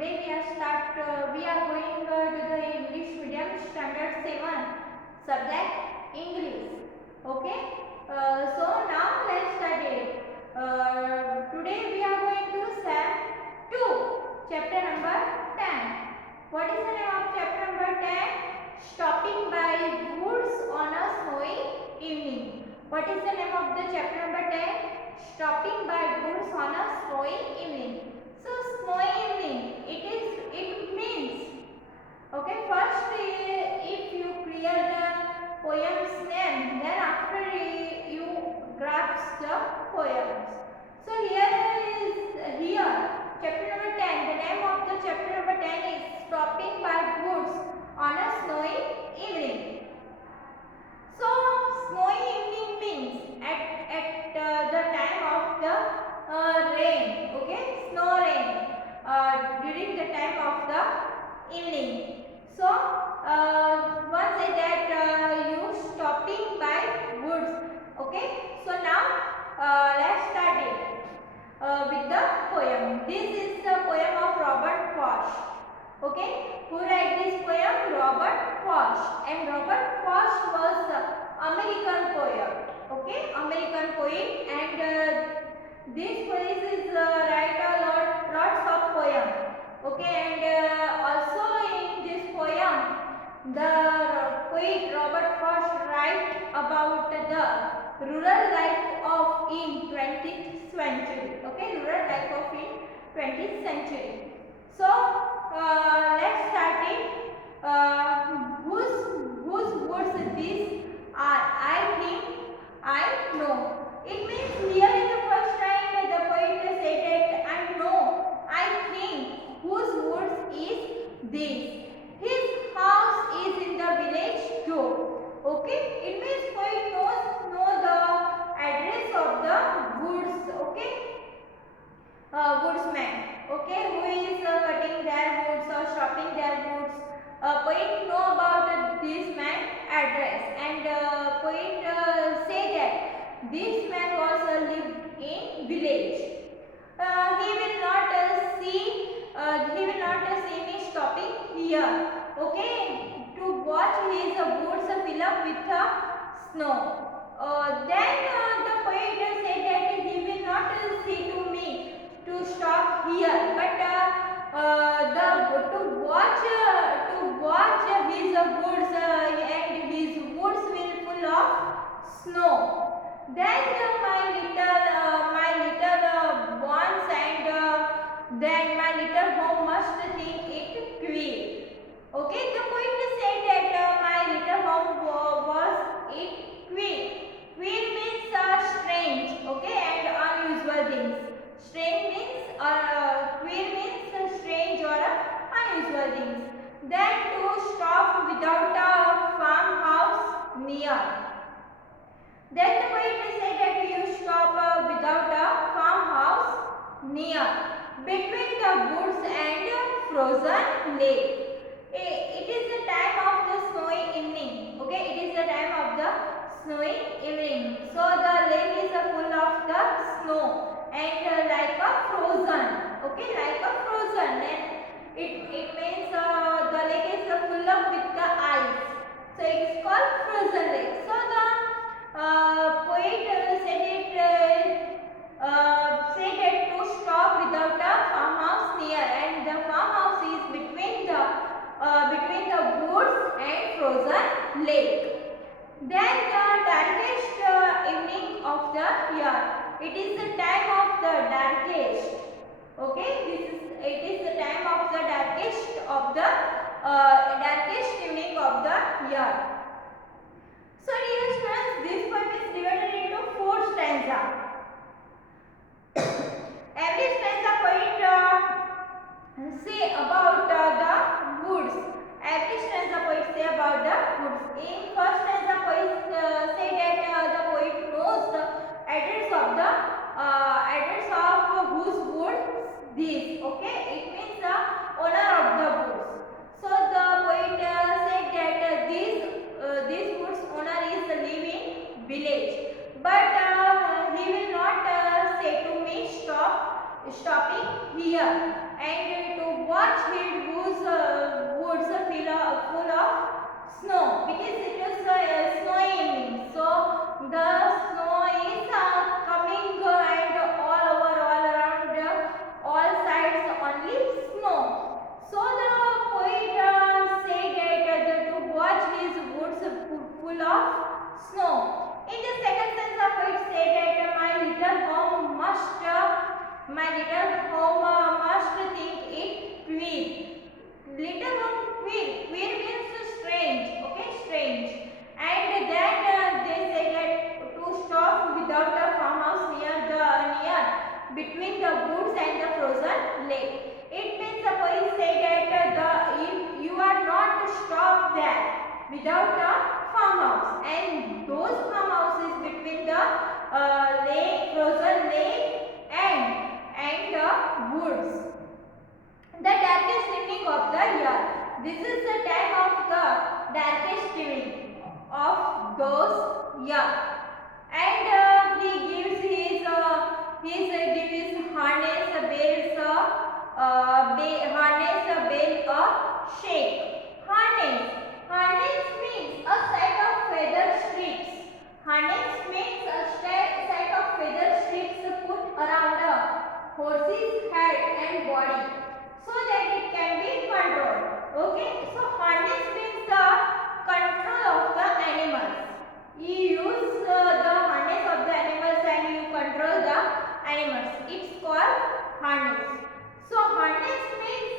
Today we are going to the English medium standard 7 subject English. Okay. So now let's start it. Today we are going to Sem 2 chapter number 10. What is the name of chapter number 10? Stopping by woods on a snowy evening. What is the name of the chapter number 10? Stopping by woods on a snowy evening. So snowy evening, it means, okay, first if you clear the poem's name, then after you grasp the poems. So here chapter number 10, the name of the chapter number 10 is Stopping by Woods on a Snowy Evening. So snowy evening means at the time of the rain, okay, snow rain, during the time of the evening. So one say that you stopping by woods, okay. So now let's start it with the poem. This is the poem of Robert Frost. Okay, who write this poem? Robert Frost. And Robert Frost was American poet. Okay, American poet, and this poet is write lots of poem. Okay, and also in this poem, the poet Robert Frost write about the rural life of in 20th century. Okay, rural life of in 20th century. So let's start it. Whose words these are? I think, I know. It means here in the first line the poet said that I know, I think. Whose words is this? His house is in the village too. Okay, it means poet know the address of the woods. Okay, woodsman. Okay, who is cutting their woods or chopping their woods. Poet know about this man address, and poet say that this man was lived in village. He will not see me stopping here. Okay, to watch his woods fill up with snow. Then the poet said that he will not see to me to stop here, but to watch his woods, and his woods will full of snow. Then my little ones, and then my little home must think it queer. Okay, the poet said that my little home was it queer. Queer means strange, okay, and unusual things. Strange means queer means strange or unusual things. Then to stop without a farmhouse near. Then the poet said that you stop without a farmhouse near, between the woods and frozen lake. It is the time of the snowy evening. Okay, it is the time of the snowy evening. So the lake is full of the snow and like a frozen. Okay, like a frozen. And it means the lake is full of with the ice. So it is called frozen lake. So the poet said that to stop without a farmhouse near, and the farmhouse is between the woods and frozen lake. Then the darkest evening of the year. It is the time of the darkest. Okay, it is the time of the darkest evening of the year. So dear students, this poem is divided into 4 stanzas. Every stanza poet say about the woods. Every stanza poet say about the woods. In first stanza poet say that the poet knows the address of whose woods this. Okay, it means the owner of the woods. So the poet said that this woods owner is living village, but he will not say to me stopping here, and to watch it whose woods full of snow because it was snowy evening. So the snow is coming and all over, all around, all sides only snow. So the poet said that to watch his woods full of snow. In the second sense, the poet said that my little home must think it queer. Little home queer. Queer means strange. Okay, strange. And then they say that to stop without a farmhouse near between the woods and the frozen lake. It means the poet said that if you are not to stop there without a farmhouse, and those farmhouses between the lake, frozen lake, and the woods. The darkest evening of the year. This is the time of the darkest evening of those year. And he gives his harness bell a shake. Harness means a set of feather strips. Harness means a set of feather strips put around a horse's head and body so that it can be controlled. Okay, so harness means the control of the animals. You use the harness of the animals and you control the animals. It's called harness. So harness means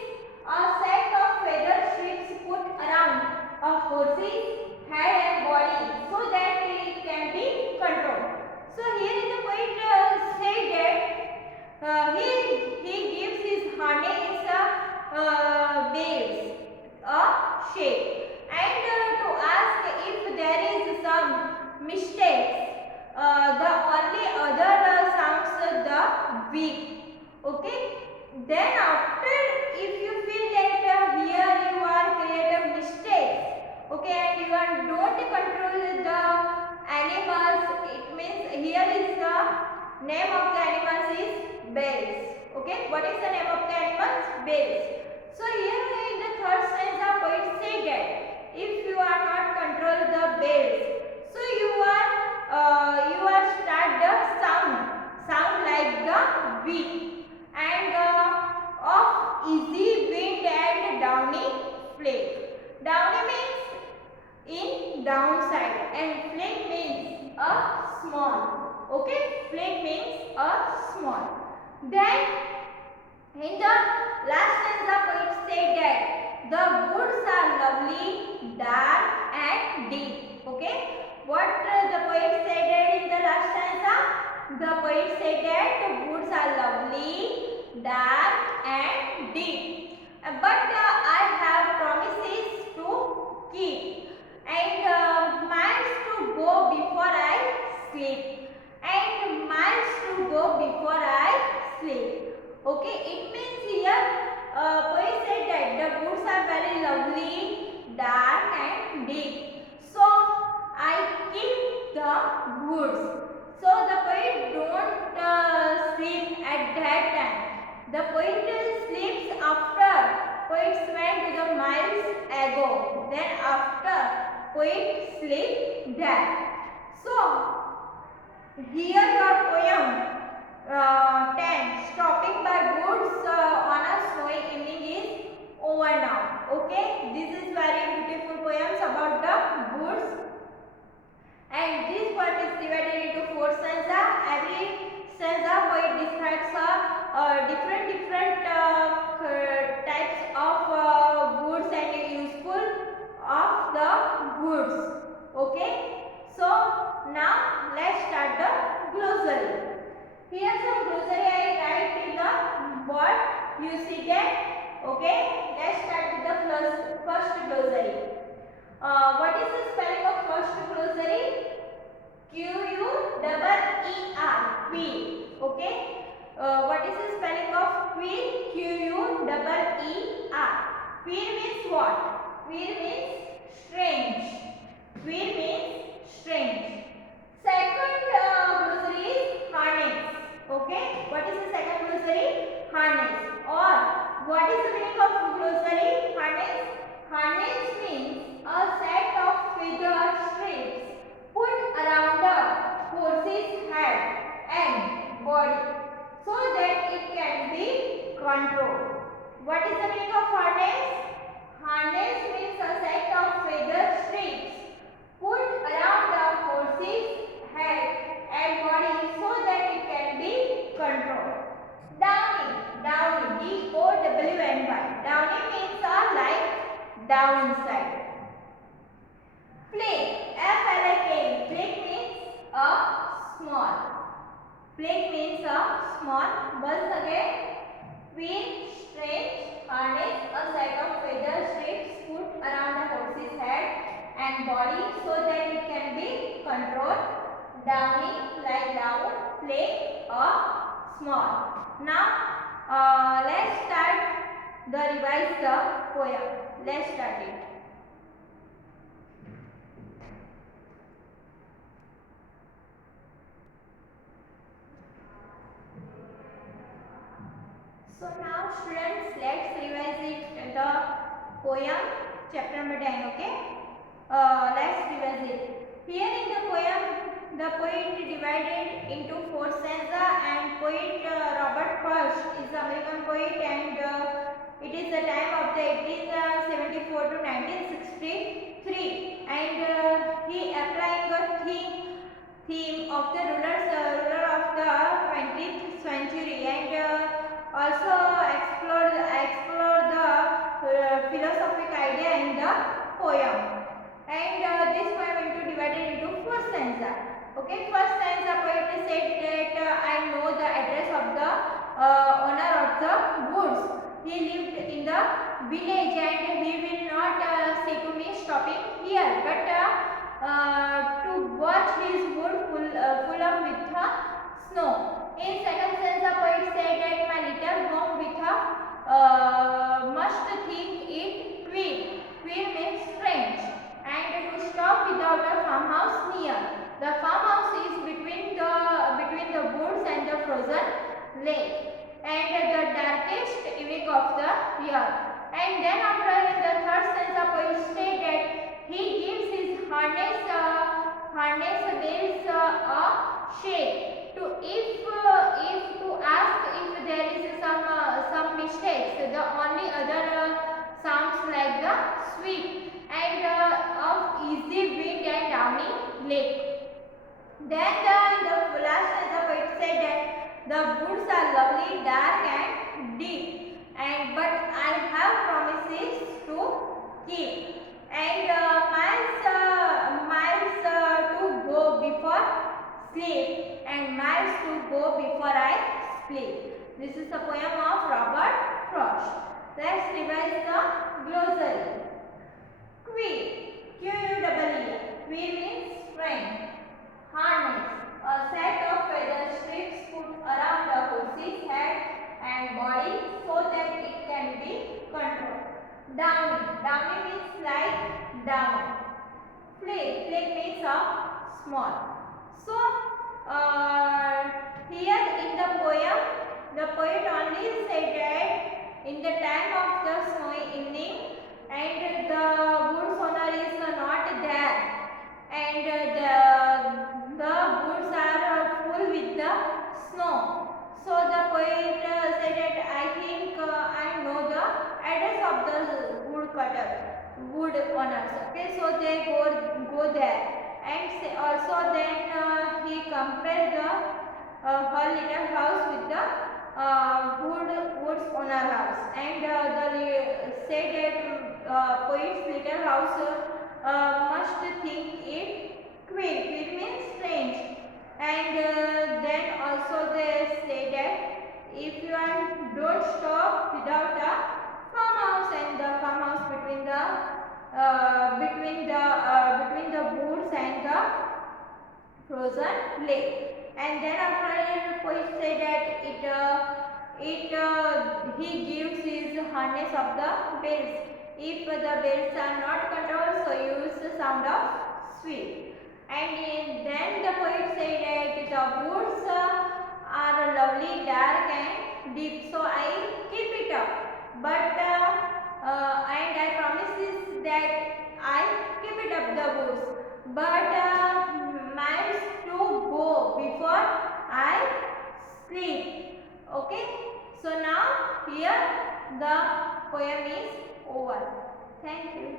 a set of feather strips put around a horse's head and body so that it can be controlled. So here in the poet said that he gives his harness bells a shape, and to ask if there is some mistakes, the only other sounds the weak. Okay, then after if you feel that here you are creating mistakes, okay, and you are don't control the animals, it means here is the name of the animals is bells. Okay, what is the name of the animals? Bells. So here in the third stanza, poet say that if you are not control the bells, so you are start the sound like the wind and of easy wind and downy flake. Downy means in downside and flake means a small. Okay, flake means a small. Then in the last stanza, poet said that the woods are lovely, dark and deep. Okay, what the poet said that in the last stanza? The poet said that the woods are lovely, dark and deep. But I have promises to keep and miles to go before I sleep. And miles to go before I sleep. Okay, it means here poet said that the woods are very lovely, dark and deep. So I keep the woods. So the poet don't sleep at that time. The poet sleeps after poet went to the miles ago. Then after poet sleep there. So here your poem 10 stopping by woods on a snowy evening is over now. Okay, this is very beautiful poems about the woods, and this poem is divided into 4 stanza. Every stanza poet describes different types of woods and useful of the woods. Okay, so now let's start the glossary. Here some glossary I write in the board. You see that? Okay. Let's start with the first glossary. What is the spelling of first glossary? Queer. Okay. What is the spelling of queer? Queer. Queer means what? Queer means strange. Queer means strange. Second glossary is harness. Okay, what is the second glossary? Harness. Or what is the meaning of What is the meaning of harness? Harness means a set of feather strips put around the horse's head and body so that it can be controlled. Downy, downy, D-O-W-N-Y. Downy means a like down inside. Flake, F-L-A-K-E. Flake means a small. Flake means a small. Once again, queen, strange, harness, a set of feather strips put around the horse's head and body so that it can be controlled. Downy, like down, flake, a small. Now, let's revise the poem. Let's start it. So now students, let's revise it, the poem, chapter number 10, okay? Let's revise it. Here in the poem, the poet divided into 4 stanza, and poet Robert Frost is the American poet, and it is the time of the 1874 to 1963, and he applying a theme of the ruler of the 20th century, and also explore the philosophic idea in the poem. And this poem into divided into 4 stanza. Okay, first stanza poet said that I know the address of the owner of the woods. He lived in the village and he will not say to me stopping here, but to watch his wood full of with snow. In second stanza, poet said that my little home with must think it queer. Queer means strange, and to stop without a farmhouse near. The farmhouse is between the woods and the frozen lake, and the darkest evening of the year. And then after in the third stanza, poet said that he gives his harness bells a shake. To ask if there is some mistakes. The only other sounds like the sweep and of easy wind and downy lake. Then in the last stanza, poet said that the woods are lovely, dark and deep, and but I have promises to keep, and miles to go before sleep, and miles to go before I sleep. This is the poem of Robert Frost. Let's revise the glossary. Queer, Q-U-E-E. Queer means strange. Harness, a set of feather strips put around the horse's head and body so that it can be controlled. Downy, downy means like down. Flake, flake means a small. So, here in the poem, the poet only said that in the time of the snowy evening and the woods owner is not there, and the woods are full with the snow. So the poet said that I think I know the address of the wood owners. Okay, so they go there. And also then he compared her little house with the woods owner house, and said that poet's little house must think it queer. Queer means strange, and then also they say that if you don't stop without a farmhouse, and the farmhouse between the woods and the frozen lake. And then after the poet say that he gives his harness of the bells. If the bells are not controlled, so use the sound of sweep. And then the poet say that the woods are lovely, dark and deep, so I keep it up. But and I promise that I keep it up the woods. But miles to go before I sleep. Okay. So now here the Thank you.